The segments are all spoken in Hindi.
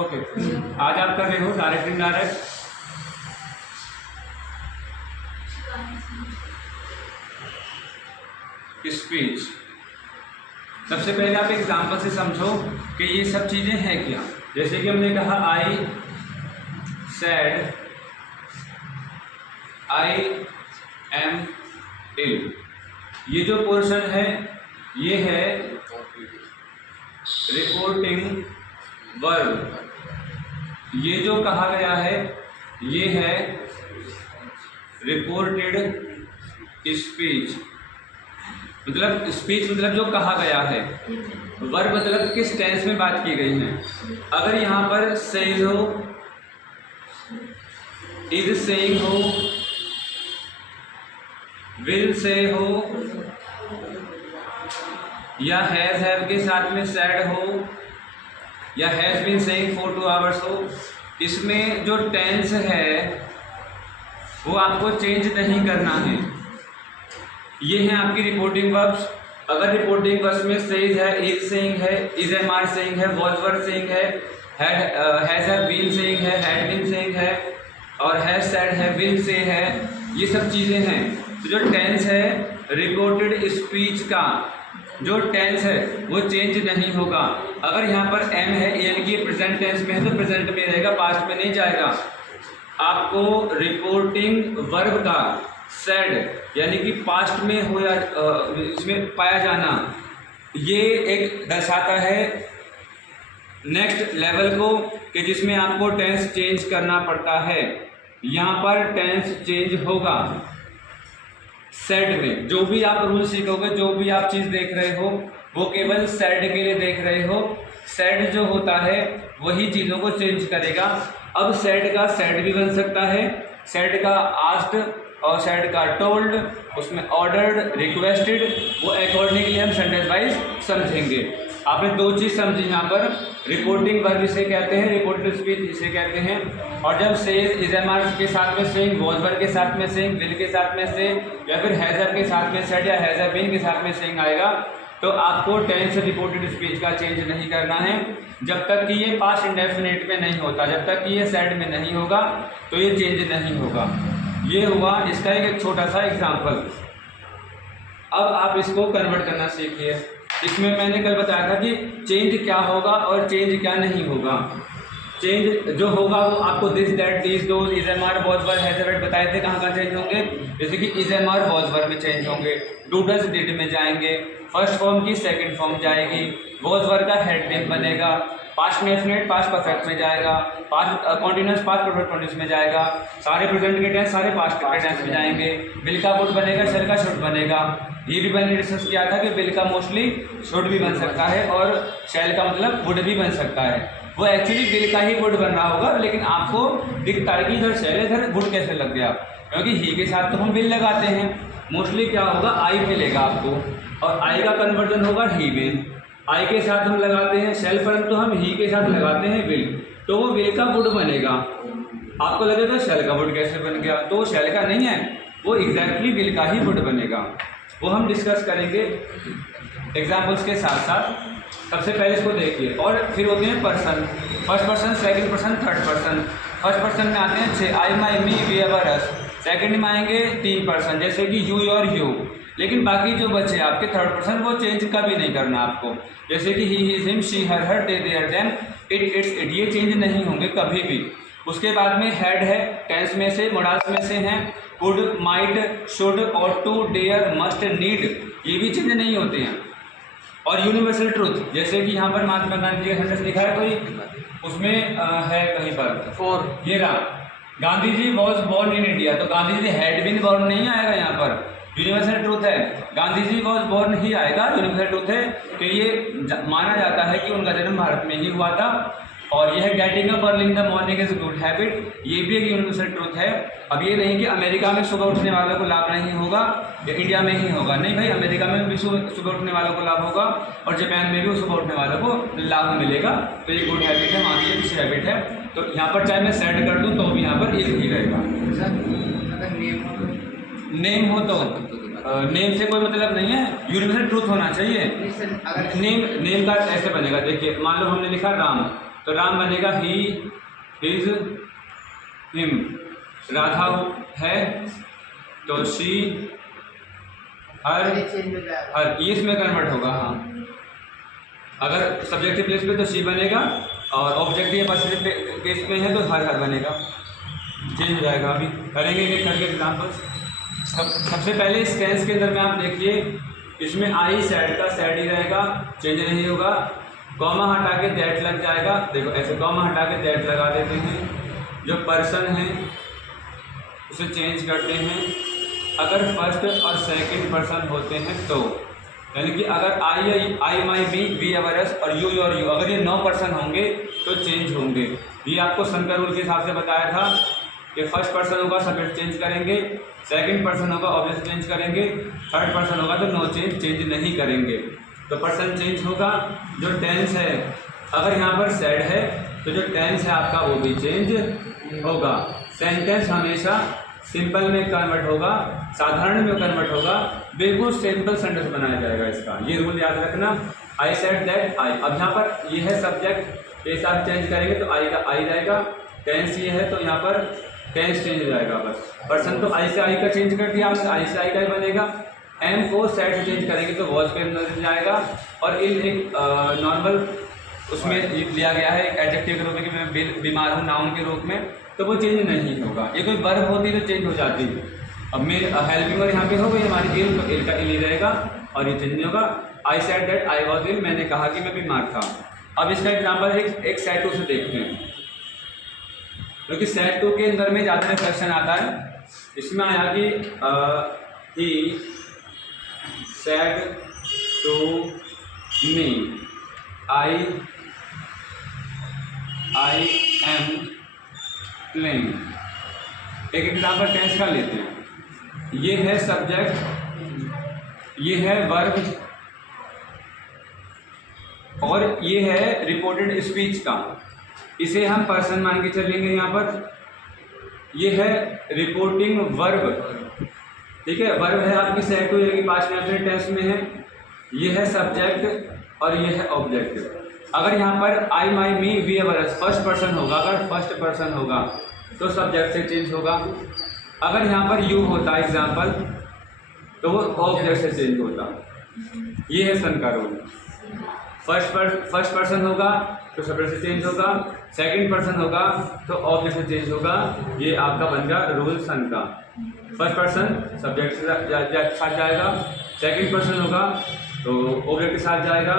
ओके, आज आप कर रहे हो डायरेक्ट इनडायरेक्ट। स्पीच। सबसे पहले आप एग्जाम्पल से समझो कि ये सब चीज़ें हैं क्या। जैसे कि हमने कहा आई सेड आई एम इल। ये जो पोर्शन है ये है रिपोर्टिंग वर्ब। ये जो कहा गया है ये है रिपोर्टेड स्पीच। मतलब स्पीच मतलब जो कहा गया है, वर्ब मतलब किस टेंस में बात की गई है। अगर यहाँ पर सेज हो, इज सेइंग हो, विल से हो या हैज हैव के साथ में सैड हो या has been saying for 2 hours हो, इसमें जो टेंस है वो आपको चेंज नहीं करना है। ये हैं आपकी रिपोर्टिंग वर्ब्स। अगर रिपोर्टिंग वर्ब्स में सेज है, इज सेइंग है, इज एम आर सेइंग है, वॉज वर सेइंग है, हैज हैव बीन सेइंग है, हैड बीन सेइंग है और हैज सैड है, विल से है, ये सब चीज़ें हैं। तो जो टेंस है रिपोर्टेड स्पीच का जो टेंस है वो चेंज नहीं होगा। अगर यहाँ पर एम है यानी कि प्रेजेंट टेंस में है तो प्रेजेंट में रहेगा, पास्ट में नहीं जाएगा। आपको रिपोर्टिंग वर्ब का सेड यानी कि पास्ट में हो या इसमें पाया जाना, ये एक दर्शाता है नेक्स्ट लेवल को कि जिसमें आपको टेंस चेंज करना पड़ता है। यहाँ पर टेंस चेंज होगा सेड में। जो भी आप रूल सीखोगे, जो भी आप चीज़ देख रहे हो वो केवल सेड के लिए देख रहे हो। सेड जो होता है वही चीज़ों को चेंज करेगा। अब सेड का सेड भी बन सकता है, सेड का आस्क्ड और सेड का टोल्ड, उसमें ऑर्डर्ड, रिक्वेस्टेड, वो अकॉर्डिंगली हम सेंटेंस वाइज समझेंगे। आपने 2 चीज़ समझी यहाँ पर, रिपोर्टिंग वर्ब इसे कहते हैं, रिपोर्टेड स्पीच इसे कहते हैं। और जब सेज इज एम आर के साथ में सेइंग, वॉज वर के साथ में सेइंग, विल के साथ में से या फिर हैज हैव के साथ में सेड या हैज हैव बीन के साथ में सेइंग आएगा तो आपको टेंस रिपोर्टेड स्पीच का चेंज नहीं करना है जब तक कि ये पास्ट इंडेफिनिट में नहीं होता। जब तक कि ये सेड में नहीं होगा तो ये चेंज नहीं होगा। ये हुआ इसका एक छोटा सा एग्जाम्पल। अब आप इसको कन्वर्ट करना सीखिए। इसमें मैंने कल बताया था कि चेंज क्या होगा और चेंज क्या नहीं होगा। चेंज जो होगा वो आपको this that this those is am are was were has have बताए थे कहाँ कहाँ चेंज होंगे। जैसे कि is am are was were में चेंज होंगे, डू डज डिड में जाएंगे, फर्स्ट फॉर्म की सेकंड फॉर्म जाएगी, वॉज वर का हेड नेम बनेगा, पास्ट इंडेफिनिट पास्ट परफेक्ट में जाएगा, past continuous past perfect continuous में जाएगा, सारे प्रेजेंट के टेंस सारे पास्ट के टेंस में जाएंगे, विल का वुड बनेगा, शेल का शुड बनेगा। ये भी मैंने डिस्कस किया था कि विल का मोस्टली शुड भी बन सकता है और शेल का मतलब वुड भी बन सकता है। वो एक्चुअली विल का ही वुड बन रहा होगा लेकिन आपको दिखता है कि इधर शेल है इधर वुड कैसे लग गया, क्योंकि ही के साथ तो हम विल लगाते हैं। मोस्टली क्या होगा आई मिलेगा आपको और आई का कन्वर्जन होगा ही विल। आई के साथ हम लगाते हैं शेल परंतु हम ही के साथ लगाते हैं विल, तो वो विल का वुड बनेगा। आपको लगेगा शेल का वुड कैसे बन गया, तो वो शेल का नहीं है, वो एग्जैक्टली विल का ही वुड बनेगा। वो हम डिस्कस करेंगे एग्जाम्पल्स के साथ साथ। सबसे पहले इसको देखिए और फिर होते हैं person, first person, second person, third person. First person में आते हैं 6 I my me we our us. Second में आएंगे 3 पर्सन जैसे कि यू और यू। लेकिन बाकी जो बचे आपके थर्ड पर्सन वो चेंज कभी नहीं करना आपको, जैसे कि he his him she her her they their them it its it, ये चेंज नहीं होंगे कभी भी। उसके बाद में हेड है, टेंस में से मोडाल्स में से हैं, कुड, माइट, शुड और टू, डेयर, मस्ट, नीड, ये भी चेंज नहीं होते हैं। और यूनिवर्सल ट्रूथ जैसे कि यहाँ पर महात्मा गांधी का सेंटेंस लिखा है कोई, उसमें है कहीं पर 4 ये रहा, Gandhi ji was born in India, तो Gandhi ji had been born नहीं आएगा यहाँ पर, यूनिवर्सल ट्रूथ है गांधी जी वॉज बोर्न ही आएगा। यूनिवर्सल ट्रूथ है कि ये माना जाता है कि उनका जन्म भारत में ही हुआ था। और यह getting up early in the morning is good habit, ये भी एक यूनिवर्सल ट्रूथ है। अब ये नहीं कि अमेरिका में सुबह उठने वालों को लाभ नहीं होगा या इंडिया में ही होगा, नहीं भाई, अमेरिका में भी सुबह उठने वालों को लाभ होगा और जापान में भी सुबह उठने वालों को लाभ मिलेगा। तो ये गुड हैबिट है, वहाँ की अच्छी हैबिट है। तो यहाँ पर चाहे मैं सेट कर दूँ तो भी यहाँ पर एक ही रहेगा। नेम हो तो नेम से कोई मतलब नहीं है, यूनिवर्सल ट्रूथ होना चाहिए। नेम का ऐसे बनेगा, देखिए मान लो हमने लिखा राम, तो राम बनेगा ही, हिज, हिम। राधा है तो शी, हर, हर, ये इसमें कन्वर्ट होगा। हाँ, अगर सब्जेक्टिव प्लेस पे तो शी बनेगा और ऑब्जेक्टिव पर्सनल केस में है तो हर बनेगा, चेंज हो जाएगा। अभी करेंगे एक करके एग्जाम्पल्स। सबसे पहले इस टेंस के अंदर में आप देखिए, इसमें आई सैड का सैड ही रहेगा, चेंज नहीं होगा। कॉमा हटा के दैट लग जाएगा। देखो ऐसे कॉमा हटा के दैट लगा देते हैं। जो पर्सन है उसे चेंज करते हैं अगर फर्स्ट और सेकंड पर्सन होते हैं तो, यानी कि अगर आई माई बी अवर एस और यू और यू, अगर ये 9 पर्सन होंगे तो चेंज होंगे। ये आपको शंकर रूल के हिसाब से बताया था कि फर्स्ट पर्सन होगा सब्जेक्ट चेंज करेंगे, सेकंड पर्सन होगा ऑब्जेक्ट चेंज करेंगे, थर्ड पर्सन होगा तो नो चेंज नहीं करेंगे। तो पर्सन चेंज होगा। जो टेंस है, अगर यहाँ पर सैड है तो जो टेंस है आपका वो भी चेंज होगा। सेंटेंस हमेशा सिंपल में कन्वर्ट होगा, साधारण में कन्वर्ट होगा, बिल्कुल सिंपल सेंटेंस बनाया जाएगा। इसका ये रूल याद रखना। आई सेड दैट आई, अब यहाँ पर ये है सब्जेक्ट के साथ चेंज करेंगे तो आई का आई रहेगा। टेंस ये है तो यहाँ पर टेंस चेंज हो जाएगा बस। पर्सन तो आई से आई का चेंज कर दिया, आपसे आई से आई का ही बनेगा। एम को सेड से चेंज करेंगे तो वॉज पे अंदर जाएगा। और इन एक नॉर्मल उसमें लिया गया है एडजेक्टिव के रूप में कि मैं बीमार हूँ, नाउन के रूप में, तो वो चेंज नहीं होगा। ये कोई वर्ब होती तो चेंज हो जाती। अब मेरे हेल्पिंग वर्ब यहाँ पे हो गई हमारी इल, तो इल का इल ही रहेगा और ये चेंज नहीं होगा। I said that I was ill, मैंने कहा कि मैं बीमार था। अब इसका एग्जाम्पल एक सेट 2 से देखते हैं, क्योंकि सेट 2 के अंदर में ज़्यादा क्वेश्चन आता है। इसमें आया कि he said to me I am playing. एक एग्जाम्पल टेंस का लेते हैं। ये है सब्जेक्ट, ये है वर्ब और ये है रिपोर्टेड स्पीच का। इसे हम पर्सन मान के चलेंगे। यहाँ पर ये है रिपोर्टिंग वर्ब, ठीक है। वर्ब है आपकी सेट टू, ये पास्ट परफेक्ट टेंस में है। ये है सब्जेक्ट और ये है ऑब्जेक्ट। अगर यहाँ पर I my me we our us first person होगा, अगर फर्स्ट पर्सन होगा तो सब्जेक्ट से चेंज होगा। अगर यहाँ पर यू होता एग्जाम्पल तो वो ऑब्जेक्ट से चेंज होता। ये है सन का रूल। फर्स्ट पर्सन होगा तो सब्जेक्ट से चेंज होगा, सेकंड पर्सन होगा तो ऑब्जेक्ट से चेंज होगा। ये आपका बन गया रूल सन का। फर्स्ट पर्सन सब्जेक्ट के साथ जाएगा, सेकंड पर्सन होगा तो ऑब्जेक्ट के साथ जाएगा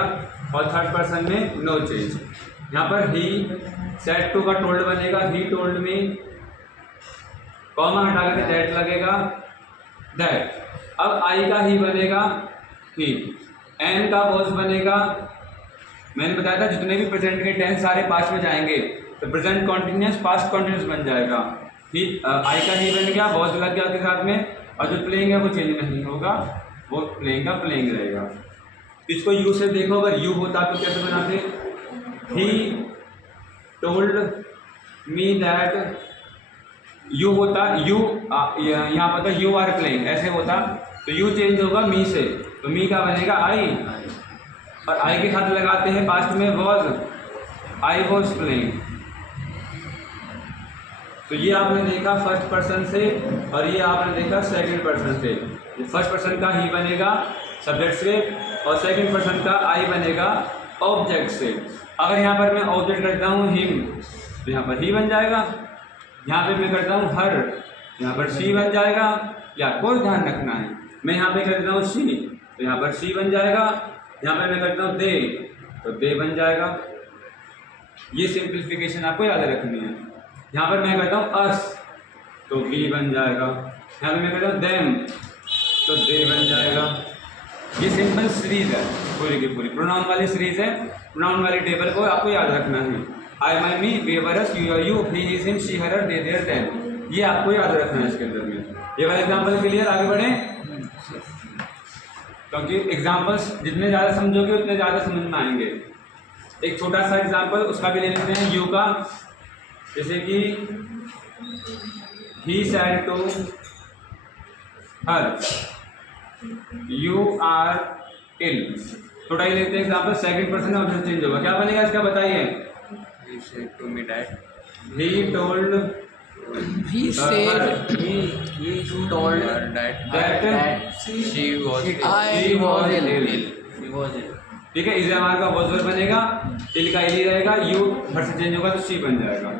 और थर्ड पर्सन में नो चेंज। यहाँ पर ही सेट टू का टोल्ड बनेगा, ही टोल्ड में, कॉमा हटा करके दैट लगेगा, दैट। अब आई का ही बनेगा ही, एन का वॉज बनेगा। मैंने बताया था जितने भी प्रेजेंट के टेंस सारे पास्ट में जाएंगे तो प्रेजेंट कॉन्टिन्यूस पास्ट कॉन्टिन्यूस बन जाएगा। ही आई का ही बन गया, वॉज लग गया उसके साथ में, और जो प्लेइंग है वो चेंज नहीं होगा, वो प्लेइंग का प्लेइंग रहेगा। इसको यू से देखो, अगर यू होता तो कैसे बनाते? He told me that, you होता, यू यहाँ पर था यू आर प्लेइंग, ऐसे होता तो यू चेंज होगा मी से, तो मी का बनेगा आई, और आई के साथ लगाते हैं पास्ट में वॉज, आई वॉज प्लेइंग। तो ये आपने देखा फर्स्ट पर्सन से और ये आपने देखा सेकंड पर्सन से। फर्स्ट पर्सन का ही बनेगा सब्जेक्ट से और सेकंड पर्सन का आई बनेगा ऑब्जेक्ट से। अगर यहाँ पर मैं ऑब्जेक्ट करता हूँ हिम तो यहाँ पर ही बन जाएगा, यहाँ पे मैं करता हूँ हर, यहाँ पर शी बन जाएगा। या कोई ध्यान रखना है, मैं यहाँ पे करता हूँ शी तो यहाँ पर शी बन जाएगा, यहाँ पे मैं करता हूँ दे तो दे बन जाएगा। ये सिंप्लीफिकेशन आपको याद रखनी है। यहाँ पर मैं करता हूँ अस तो वी बन जाएगा, यहाँ पे मैं करता हूँ देम तो दे बन जाएगा। ये सिंपल सीरीज है पूरी की पूरी, प्रोनाउन वाली सीरीज है। प्रोनाउन वाली टेबल को आपको याद रखना है। I my me we our us you you he his him she her they their them, ये आपको याद रखना है इसके अंदर में। ये वाला एग्जाम्पल क्लियर, आगे बढ़े, क्योंकि एग्जाम्पल्स जितने ज़्यादा समझोगे उतने ज़्यादा समझ में आएंगे। एक छोटा सा एग्जाम्पल उसका भी ले लेते हैं यू का, जैसे कि he said to her you are ill. छोटा ही लेते हैं example, second person object change होगा, क्या बनेगा इसका बताइए? He said to me that. he told He said He told her that she was ill. she was ill. She was ill. ठीक है, इसे हमारे का वॉज वर्ब बनेगा, इल का इल ही रहेगा, यू फट से चेंज होगा तो सी बन जाएगा।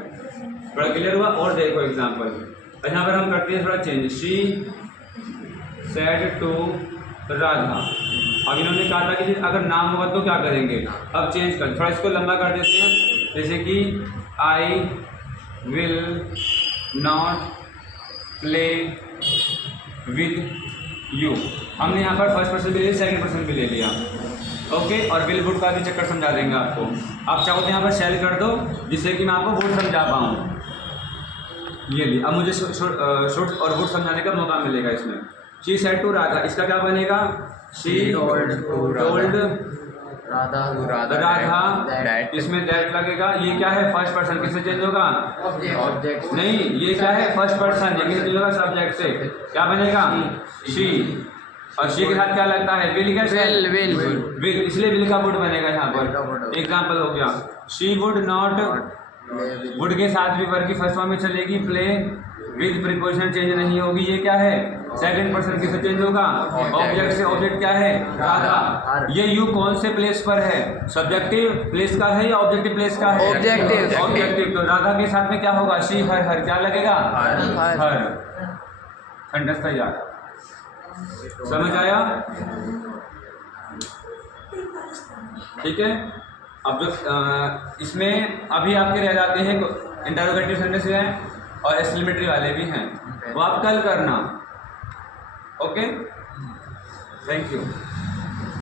थोड़ा क्लियर हुआ? और देखो एग्जांपल, यहाँ पर हम करते हैं थोड़ा change. She said to Radha. अब इन्होंने कहा था कि अगर नाम होगा तो क्या करेंगे, अब चेंज कर, थोड़ा इसको लंबा कर देते हैं। जैसे कि I will not play with you. हमने यहाँ पर फर्स्ट पर्सन भी ले लिया, सेकंड पर्सन भी ले लिया, ओके। और विल वुड का भी चक्कर समझा देंगे आपको। आप चाहो तो यहाँ पर शेल कर दो जिससे कि मैं आपको वुड समझा पाऊँ। ये ली, अब मुझे शुड और वुड समझाने का मौका मिलेगा इसमें। शी सेड टू राधा, इसका क्या बनेगा? शी टोल्ड राधा that इसमें दैट लगेगा। ये क्या है? First person. किससे चेंज होगा? object. नहीं, ये क्या है? First person. ये किससे चेंज होगा? सब्जेक्ट से। क्या बनेगा? शी। और शी के साथ क्या लगता है? विल क्या? विल, इसलिए विल का वुड बनेगा यहाँ पर। एग्जाम्पल हो गया, शी वुड नॉट, वुड के साथ भी वर्ब की फर्स्ट फॉर्म में चलेगी। प्ले विद प्रीपोजिशन चेंज नहीं होगी। ये क्या है? सेकंड पर्सन किससे चेंज होगा? ऑब्जेक्ट से। ऑब्जेक्ट क्या है? राधा। ये यू कौन से प्लेस पर है? सब्जेक्टिव प्लेस का है या ऑब्जेक्टिव प्लेस का है? ऑब्जेक्टिव। तो राधा के साथ में क्या होगा? शी हर, हर क्या लगेगा? हर। सेंटेंस तैयार। समझ आया? ठीक है। अब जो इसमें अभी आपके रह जाते हैं इंटरोगेटिव सेंटेंस हैं और एक्सक्लेमेटरी वाले भी हैं, वो आप कल करना। Okay, thank you.